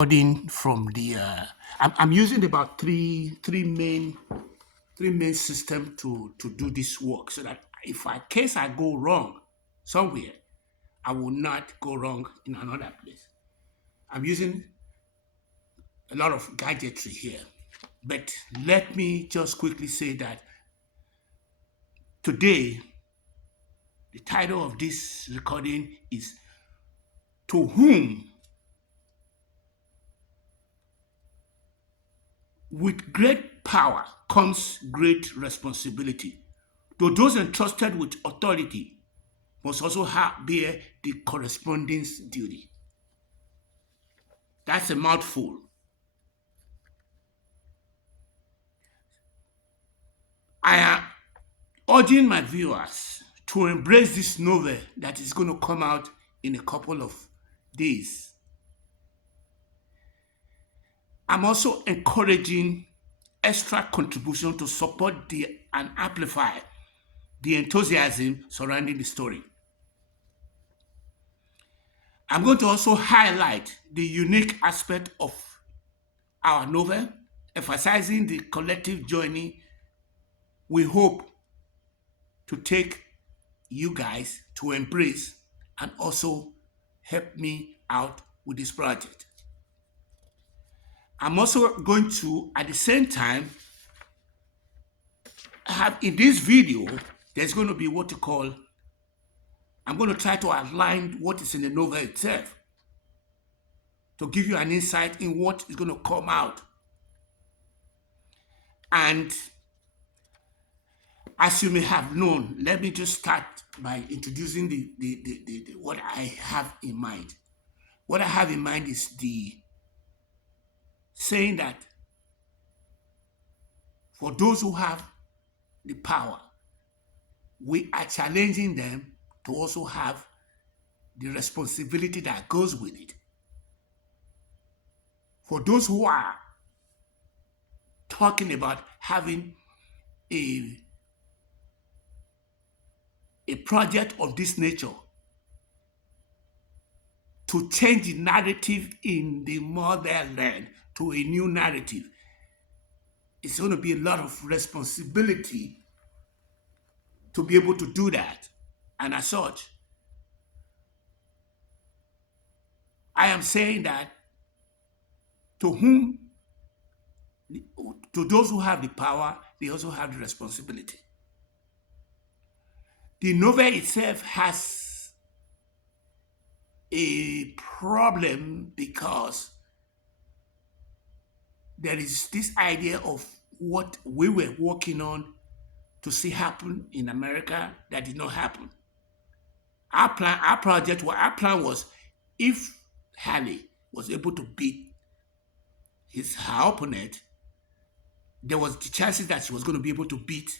Recording from the I'm using about three main system to do this work so that if I case I go wrong somewhere, I will not go wrong in another place. I'm using a lot of gadgetry here. But let me just quickly say that today the title of this recording is To Whom with Great Power Comes Great Responsibility. To those entrusted with authority must also bear the corresponding duty. That's a mouthful. I am urging my viewers to embrace this novel that is going to come out in a couple of days. I'm also encouraging extra contribution to support and amplify the enthusiasm surrounding the story. I'm going to also highlight the unique aspect of our novel, emphasizing the collective journey we hope to take you guys to embrace and also help me out with this project. I'm also going to, at the same time, have in this video, there's going to be what you call, I'm going to try to outline what is in the novel itself to give you an insight in what is going to come out. And as you may have known, let me just start by introducing what I have in mind. What I have in mind is the saying that for those who have the power, we are challenging them to also have the responsibility that goes with it. For those who are talking about having a, a project of this nature to change the narrative in the motherland to a new narrative, it's going to be a lot of responsibility to be able to do that. And as such, I am saying that to whom, to those who have the power, they also have the responsibility. The novel itself has a problem because there is this idea of what we were working on to see happen in America that did not happen. Our plan was if Haley was able to beat her opponent, there was the chances that she was going to be able to beat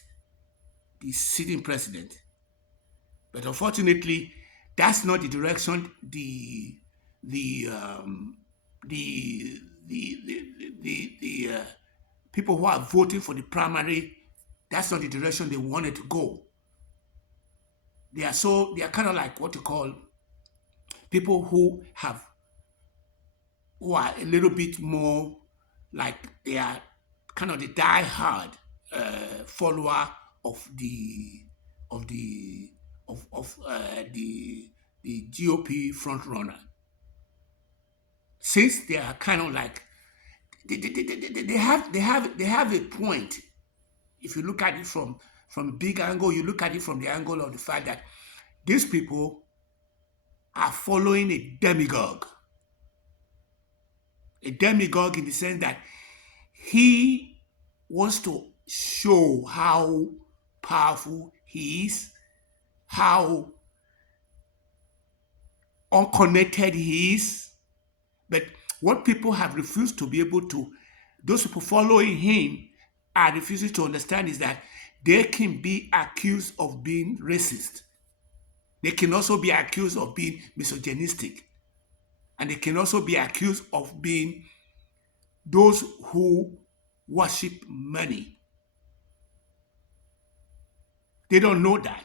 the sitting president. But unfortunately, that's not the direction the people who are voting for the primary. That's not the direction they wanted to go. They are kind of like what you call people who are a little bit more like they are kind of the die-hard follower of the of the the GOP front runner. Since they are kind of like they have a point. If you look at it from a big angle, you look at it from the angle of the fact that these people are following a demagogue. A demagogue in the sense that he wants to show how powerful he is, how unconnected he is. But what people have refused to be able to, those people following him are refusing to understand is that they can be accused of being racist. They can also be accused of being misogynistic. And they can also be accused of being those who worship money. They don't know that,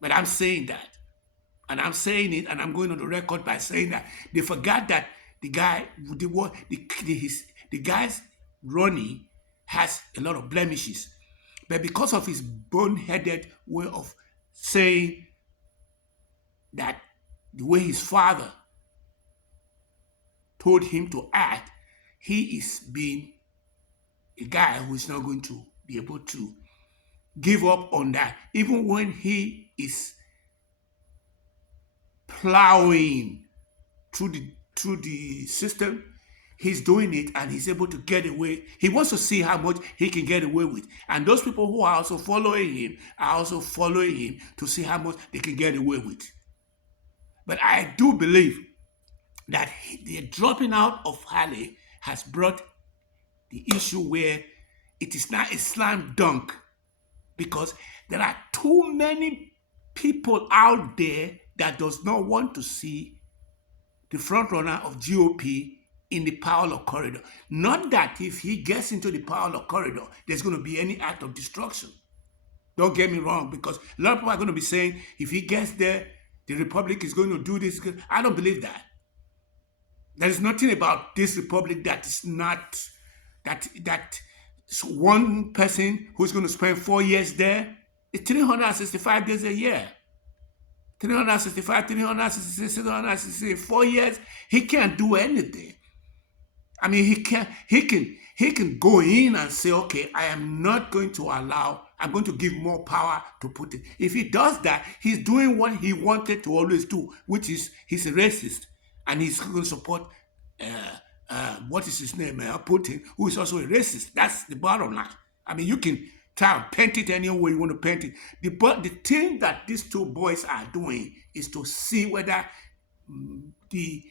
but I'm saying that. And I'm saying it, and I'm going on the record by saying that they forgot that the guy, the guy's running has a lot of blemishes. But because of his boneheaded way of saying that the way his father told him to act, he is being a guy who is not going to be able to give up on that, even when he is plowing through the system. He's doing it and he's able to get away. He wants to see how much he can get away with. And those people who are also following him are also following him to see how much they can get away with. But I do believe that the dropping out of Halle has brought the issue where it is not a slam dunk, because there are too many people out there that does not want to see the front runner of GOP in the power law corridor. Not that if he gets into the power law corridor, there's going to be any act of destruction. Don't get me wrong, because a lot of people are going to be saying if he gets there, the Republic is going to do this. I don't believe that. There is nothing about this Republic that is not, that one person who's going to spend 4 years there. It's 365 days a year. 365, 366, 366, 4 years. He can't do anything. I mean, he can go in and say, okay, I am not going to allow, I'm going to give more power to Putin. If he does that, he's doing what he wanted to always do, which is he's a racist, and he's going to support what is his name, Putin, who is also a racist. That's the bottom line. I mean, you can try and paint it any way you want to paint it. The thing that these two boys are doing is to see whether the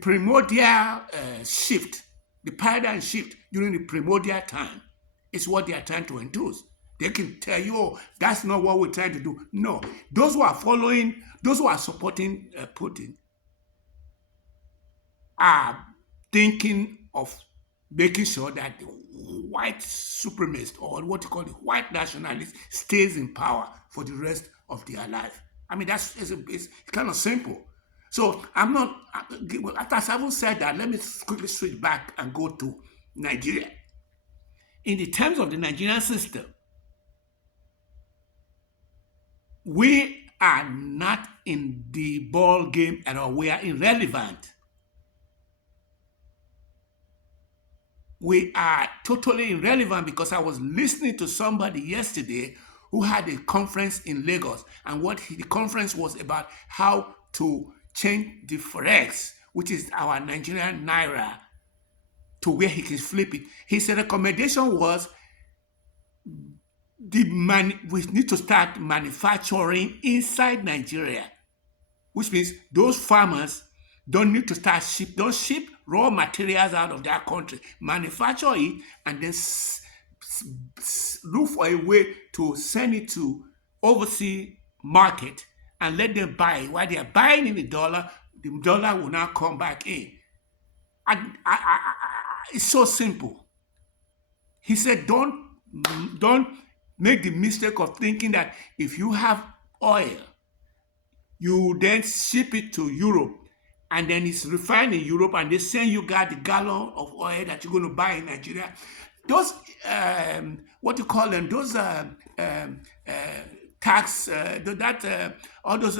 primordial shift, the paradigm shift during the primordial time is what they are trying to induce. They can tell you, oh, that's not what we're trying to do. No, those who are following, those who are supporting Putin are thinking of making sure that the white supremacist, or what you call the white nationalist, stays in power for the rest of their life. I mean, it's kind of simple. So I'm not, after having said that, let me quickly switch back and go to Nigeria. In the terms of the Nigerian system, we are not in the ball game at all. We are irrelevant. We are totally irrelevant, because I was listening to somebody yesterday who had a conference in Lagos, and the conference was about how to change the forex, which is our Nigerian naira, to where he can flip it. His recommendation was we need to start manufacturing inside Nigeria, which means those farmers don't need to don't ship raw materials out of their country, manufacture it, and then look for a way to send it to overseas market and let them buy it. While they are buying in the dollar will now come back in. It's so simple. He said, don't make the mistake of thinking that if you have oil, you then ship it to Europe, and then it's refined in Europe, and they send you the gallon of oil that you're going to buy in Nigeria. Those, what do you call them? Those tax, all those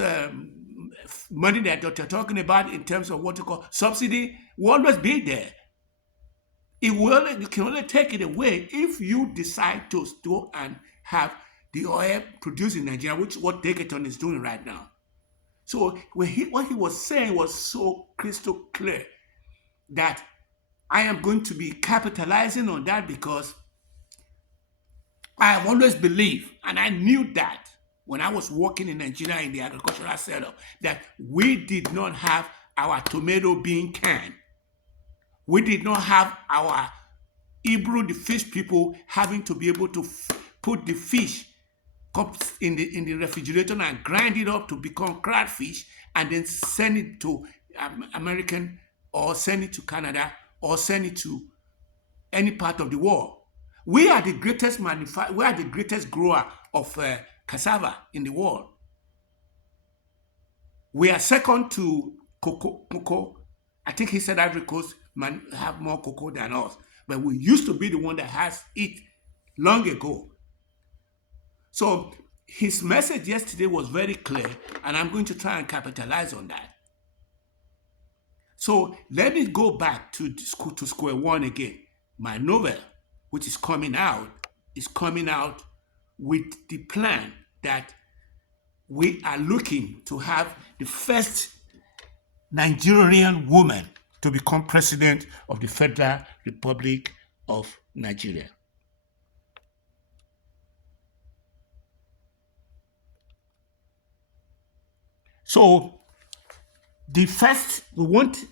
money that you're talking about in terms of what you call subsidy will always be there. You can only take it away if you decide to store and have the oil produced in Nigeria, which is what Decaton is doing right now. So what he was saying was so crystal clear that I am going to be capitalizing on that, because I have always believed, and I knew that when I was working in Nigeria in the agricultural setup, that we did not have our tomato being canned. We did not have our Hebrew, the fish people, having to be able to put the fish in the refrigerator and grind it up to become crayfish, and then send it to American, or send it to Canada, or send it to any part of the world. We are the greatest we are the greatest grower of cassava in the world. We are second to cocoa I think he said Ivory Coast man have more cocoa than us, but we used to be the one that has it long ago. So his message yesterday was very clear, and I'm going to try and capitalize on that. So let me go back to square one again. My novel, which is coming out with the plan that we are looking to have the first Nigerian woman to become president of the Federal Republic of Nigeria. So we want